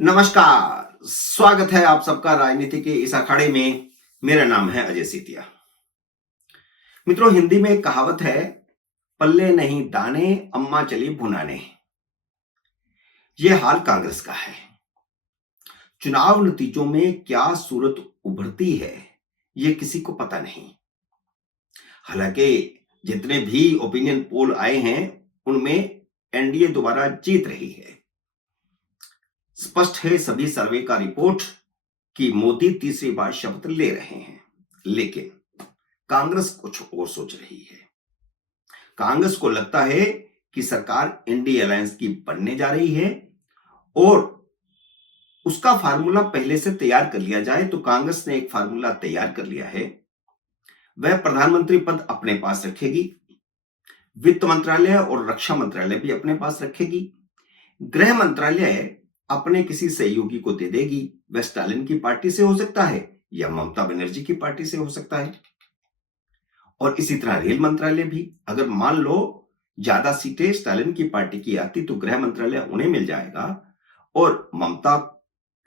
नमस्कार, स्वागत है आप सबका राजनीति के इस अखाड़े में। मेरा नाम है अजय सीतिया। मित्रों, हिंदी में एक कहावत है, पल्ले नहीं दाने अम्मा चली भुनाने। ये हाल कांग्रेस का है। चुनाव नतीजों में क्या सूरत उभरती है, ये किसी को पता नहीं। हालांकि जितने भी ओपिनियन पोल आए हैं, उनमें एनडीए दोबारा जीत रही है। स्पष्ट है सभी सर्वे का रिपोर्ट कि मोदी तीसरी बार शपथ ले रहे हैं। लेकिन कांग्रेस कुछ और सोच रही है। कांग्रेस को लगता है कि सरकार इंडी अलायंस की बनने जा रही है और उसका फार्मूला पहले से तैयार कर लिया जाए। तो कांग्रेस ने एक फार्मूला तैयार कर लिया है। वह प्रधानमंत्री पद अपने पास रखेगी, वित्त मंत्रालय और रक्षा मंत्रालय भी अपने पास रखेगी, गृह मंत्रालय अपने किसी सहयोगी को दे देगी। वह स्टालिन की पार्टी से हो सकता है या ममता बनर्जी की पार्टी से हो सकता है। और इसी तरह रेल मंत्रालय भी, अगर मान लो ज्यादा सीटें स्टालिन की पार्टी की आती तो गृह मंत्रालय उन्हें मिल जाएगा और ममता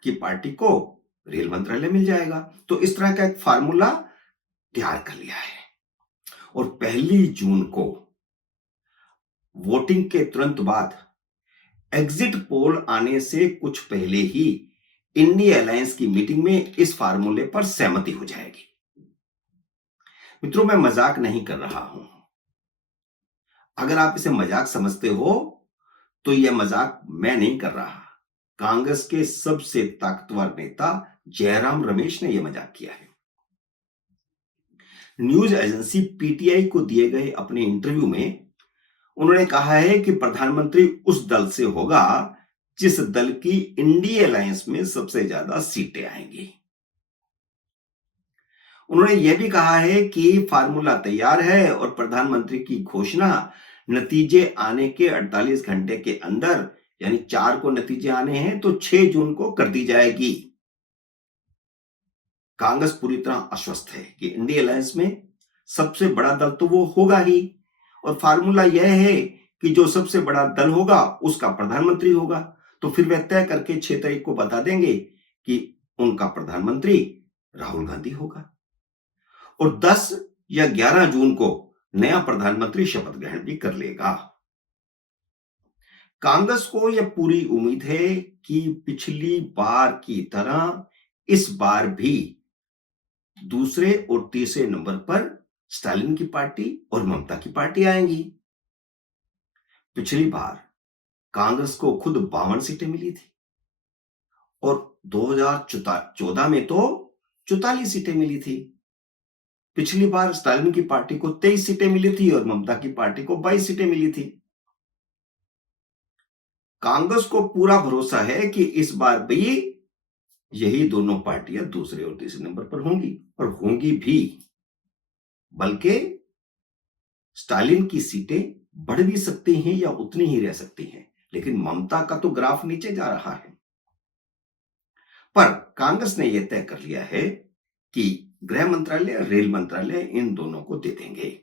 की पार्टी को रेल मंत्रालय मिल जाएगा। तो इस तरह का एक फार्मूला तैयार कर लिया है। और 1 जून को वोटिंग के तुरंत बाद, एग्जिट पोल आने से कुछ पहले ही इंडिया अलायंस की मीटिंग में इस फार्मूले पर सहमति हो जाएगी। मित्रों, मैं मजाक नहीं कर रहा हूं। अगर आप इसे मजाक समझते हो तो यह मजाक मैं नहीं कर रहा। कांग्रेस के सबसे ताकतवर नेता जयराम रमेश ने यह मजाक किया है। न्यूज एजेंसी पीटीआई को दिए गए अपने इंटरव्यू में उन्होंने कहा है कि प्रधानमंत्री उस दल से होगा जिस दल की इंडिया अलायंस में सबसे ज्यादा सीटें आएंगी। उन्होंने यह भी कहा है कि फार्मूला तैयार है और प्रधानमंत्री की घोषणा नतीजे आने के 48 घंटे के अंदर, यानी 4 को नतीजे आने हैं तो 6 जून को कर दी जाएगी। कांग्रेस पूरी तरह आश्वस्त है कि इंडिया अलायंस में सबसे बड़ा दल तो वो होगा ही। और फार्मूला यह है कि जो सबसे बड़ा दल होगा उसका प्रधानमंत्री होगा। तो फिर वह तय करके 6 तारीख को बता देंगे कि उनका प्रधानमंत्री राहुल गांधी होगा। और 10 या 11 जून को नया प्रधानमंत्री शपथ ग्रहण भी कर लेगा। कांग्रेस को यह पूरी उम्मीद है कि पिछली बार की तरह इस बार भी दूसरे और तीसरे नंबर पर स्टालिन की पार्टी और ममता की पार्टी आएंगी। पिछली बार कांग्रेस को खुद 52 सीटें मिली थी और 2014 में तो 44 सीटें मिली थी। पिछली बार स्टालिन की पार्टी को 23 सीटें मिली थी और ममता की पार्टी को 22 सीटें मिली थी। कांग्रेस को पूरा भरोसा है कि इस बार भी यही दोनों पार्टियां दूसरे और तीसरे नंबर पर होंगी और होंगी भी। बल्कि स्टालिन की सीटें बढ़ भी सकती हैं या उतनी ही रह सकती हैं, लेकिन ममता का तो ग्राफ नीचे जा रहा है। पर कांग्रेस ने यह तय कर लिया है कि गृह मंत्रालय, रेल मंत्रालय इन दोनों को दे देंगे।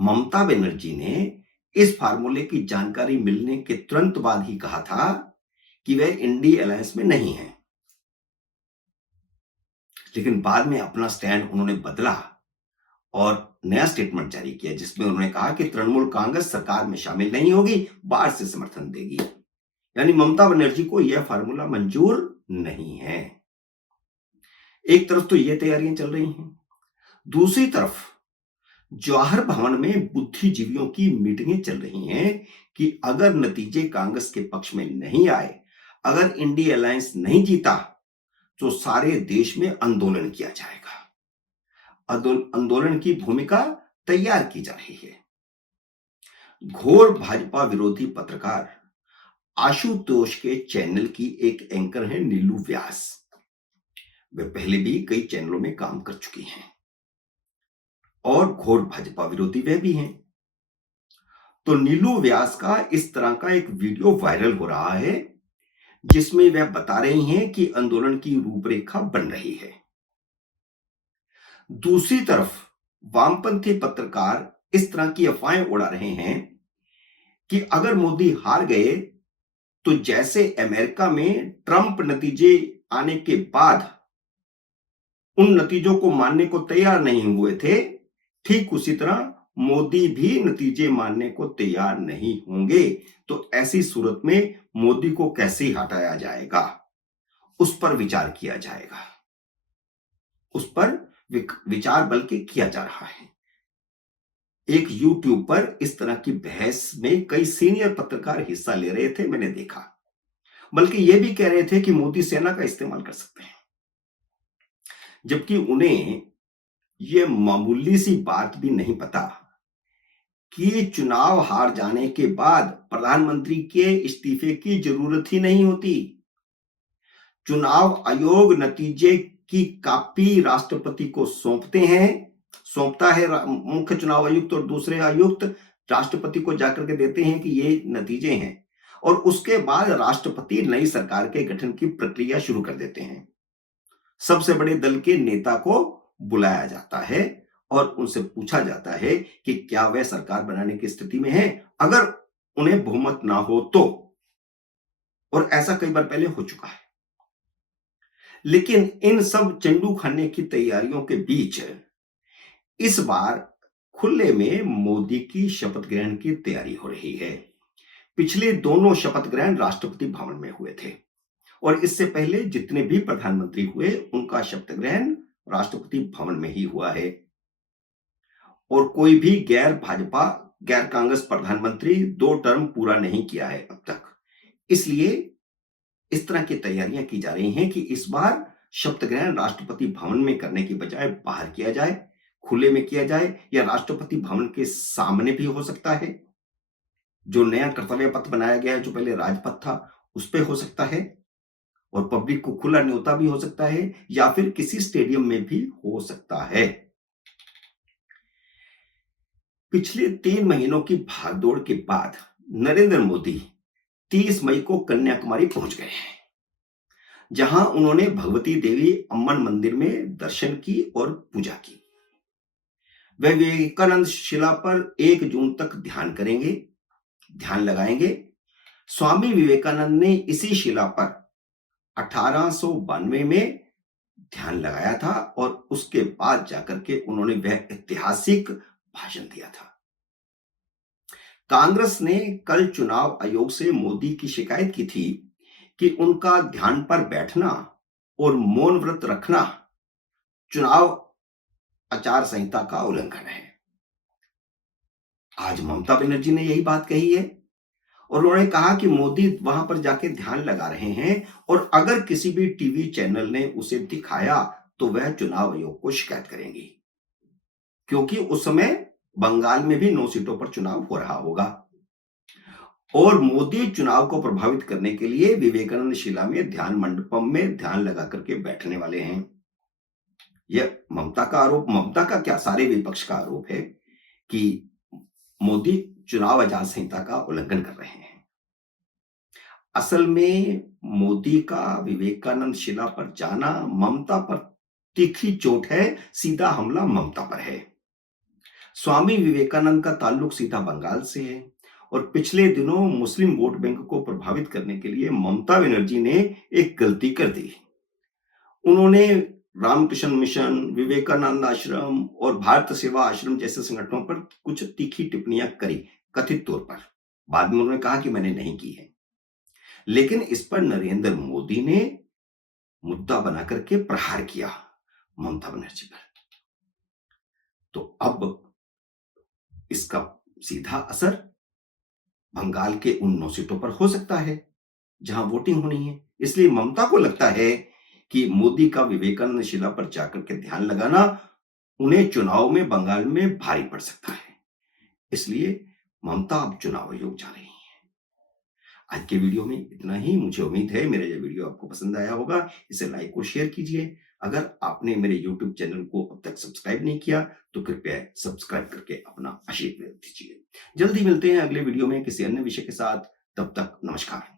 ममता बनर्जी ने इस फार्मूले की जानकारी मिलने के तुरंत बाद ही कहा था कि वह इंडी अलायंस में नहीं है। लेकिन बाद में अपना स्टैंड उन्होंने बदला और नया स्टेटमेंट जारी किया, जिसमें उन्होंने कहा कि तृणमूल कांग्रेस सरकार में शामिल नहीं होगी, बाहर से समर्थन देगी। यानी ममता बनर्जी को यह फार्मूला मंजूर नहीं है। एक तरफ तो यह तैयारियां चल रही हैं, दूसरी तरफ जवाहर भवन में बुद्धिजीवियों की मीटिंगें चल रही हैं कि अगर नतीजे कांग्रेस के पक्ष में नहीं आए, अगर इंडिया अलायंस नहीं जीता, तो सारे देश में आंदोलन किया जाएगा। आंदोलन की भूमिका तैयार की जा रही है। घोर भाजपा विरोधी पत्रकार आशुतोष के चैनल की एक एंकर है नीलू व्यास। वे पहले भी कई चैनलों में काम कर चुकी हैं और घोर भाजपा विरोधी वे भी हैं। तो नीलू व्यास का इस तरह का एक वीडियो वायरल हो रहा है, जिसमें वह बता रही हैं कि आंदोलन की रूपरेखा बन रही है। दूसरी तरफ वामपंथी पत्रकार इस तरह की अफवाहें उड़ा रहे हैं कि अगर मोदी हार गए तो जैसे अमेरिका में ट्रंप नतीजे आने के बाद उन नतीजों को मानने को तैयार नहीं हुए थे, ठीक उसी तरह मोदी भी नतीजे मानने को तैयार नहीं होंगे। तो ऐसी सूरत में मोदी को कैसे हटाया जाएगा, उस पर विचार किया जाएगा। उस पर विचार बल्कि किया जा रहा है। एक यूट्यूब पर इस तरह की बहस में कई सीनियर पत्रकार हिस्सा ले रहे थे, मैंने देखा। बल्कि यह भी कह रहे थे कि मोदी सेना का इस्तेमाल कर सकते हैं, जबकि उन्हें यह मामूली सी बात भी नहीं पता कि चुनाव हार जाने के बाद प्रधानमंत्री के इस्तीफे की जरूरत ही नहीं होती। चुनाव आयोग नतीजे की कॉपी राष्ट्रपति को सौंपता है मुख्य चुनाव आयुक्त, और दूसरे आयुक्त राष्ट्रपति को जाकर के देते हैं कि ये नतीजे हैं, और उसके बाद राष्ट्रपति नई सरकार के गठन की प्रक्रिया शुरू कर देते हैं। सबसे बड़े दल के नेता को बुलाया जाता है और उनसे पूछा जाता है कि क्या वह सरकार बनाने की स्थिति में है, अगर उन्हें बहुमत ना हो तो। और ऐसा कई बार पहले हो चुका है। लेकिन इन सब चंडू खाने की तैयारियों के बीच इस बार खुले में मोदी की शपथ ग्रहण की तैयारी हो रही है। पिछले दोनों शपथ ग्रहण राष्ट्रपति भवन में हुए थे, और इससे पहले जितने भी प्रधानमंत्री हुए उनका शपथ ग्रहण राष्ट्रपति भवन में ही हुआ है। और कोई भी गैर भाजपा गैर कांग्रेस प्रधानमंत्री 2 टर्म पूरा नहीं किया है अब तक। इसलिए इस तरह की तैयारियां की जा रही हैं कि इस बार शपथ ग्रहण राष्ट्रपति भवन में करने की बजाय बाहर किया जाए, खुले में किया जाए, या राष्ट्रपति भवन के सामने भी हो सकता है। जो नया कर्तव्य पथ बनाया गया है, जो पहले राजपथ था, उस पे हो सकता है, और पब्लिक को खुला न्योता भी हो सकता है, या फिर किसी स्टेडियम में भी हो सकता है। पिछले 3 महीनों की भागदौड़ के बाद नरेंद्र मोदी 30 मई को कन्याकुमारी पहुंच गए हैं, जहां उन्होंने भगवती देवी अम्मन मंदिर में दर्शन की और पूजा की। वे विवेकानंद शिला पर 1 जून तक ध्यान लगाएंगे। स्वामी विवेकानंद ने इसी शिला पर 1892 में ध्यान लगाया था, और उसके बाद जाकर के उन्होंने वह ऐतिहासिक भाषण दिया था। कांग्रेस ने कल चुनाव आयोग से मोदी की शिकायत की थी कि उनका ध्यान पर बैठना और मौन व्रत रखना चुनाव आचार संहिता का उल्लंघन है। आज ममता बनर्जी ने यही बात कही है, और उन्होंने कहा कि मोदी वहां पर जाके ध्यान लगा रहे हैं, और अगर किसी भी टीवी चैनल ने उसे दिखाया तो वह चुनाव आयोग को शिकायत करेंगी, क्योंकि उस समय बंगाल में भी 9 सीटों पर चुनाव हो रहा होगा, और मोदी चुनाव को प्रभावित करने के लिए विवेकानंद शिला में ध्यान मंडपम में ध्यान लगा करके बैठने वाले हैं। यह ममता का आरोप, ममता का क्या, सारे विपक्ष का आरोप है कि मोदी चुनाव आचार संहिता का उल्लंघन कर रहे हैं। असल में मोदी का विवेकानंद शिला पर जाना ममता पर तीखी चोट है, सीधा हमला ममता पर है। स्वामी विवेकानंद का ताल्लुक सीधा बंगाल से है, और पिछले दिनों मुस्लिम वोट बैंक को प्रभावित करने के लिए ममता बनर्जी ने एक गलती कर दी। उन्होंने रामकृष्ण मिशन, विवेकानंद आश्रम और भारत सेवा आश्रम जैसे संगठनों पर कुछ तीखी टिप्पणियां करी, कथित तौर पर। बाद में उन्होंने कहा कि मैंने नहीं की है, लेकिन इस पर नरेंद्र मोदी ने मुद्दा बनाकर के प्रहार किया ममता बनर्जी पर। तो अब इसका सीधा असर बंगाल के उन 9 सीटों पर हो सकता है जहां वोटिंग होनी है। इसलिए ममता को लगता है कि मोदी का विवेकानंद शिला पर जाकर के ध्यान लगाना उन्हें चुनाव में बंगाल में भारी पड़ सकता है। इसलिए ममता अब चुनाव आयोग जा रही है। आज के वीडियो में इतना ही। मुझे उम्मीद है मेरा यह वीडियो आपको पसंद आया होगा। इसे लाइक और शेयर कीजिए। अगर आपने मेरे YouTube चैनल को अब तक सब्सक्राइब नहीं किया तो कृपया सब्सक्राइब करके अपना आशीर्वाद दीजिए। जल्दी मिलते हैं अगले वीडियो में किसी अन्य विषय के साथ। तब तक नमस्कार।